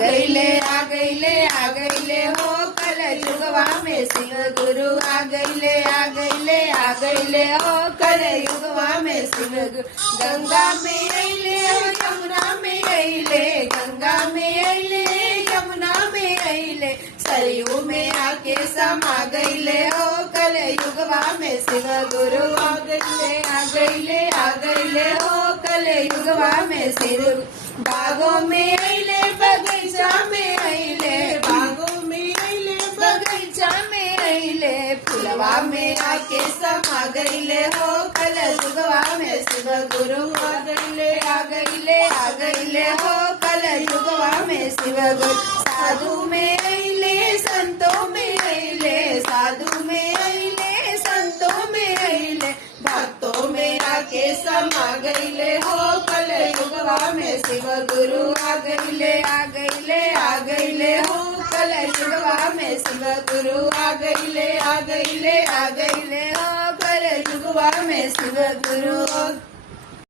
गईले हो कल युगवा में शिव गुरु आ गईले हो कल युगवा में शिव गुरु। गंगा में अइले यमुना में अइले, गंगा में अइले यमुना में अइले, सरयू में आके समा गईले हो कल युगवा में शिव गुरु आ गईले हो कल युगवा में शिव। बागों में अइले बगीचा में अइले, बागों में अइले बगीचा में अइले, फुलवा में आके समा गईले हो कल युगवा में शिव गुरु आ गईले हो कल युगवा में शिव गुरु। साधु में अइले संतों में अइले, साधु में अइले संतों में अइले, भक्तों में आके समा गईले हो कल युगवा में शिव गुरु आ गईले हो कल युगवा में शिव गुरु आ गईले हो कल युगवा में शिव गुरु।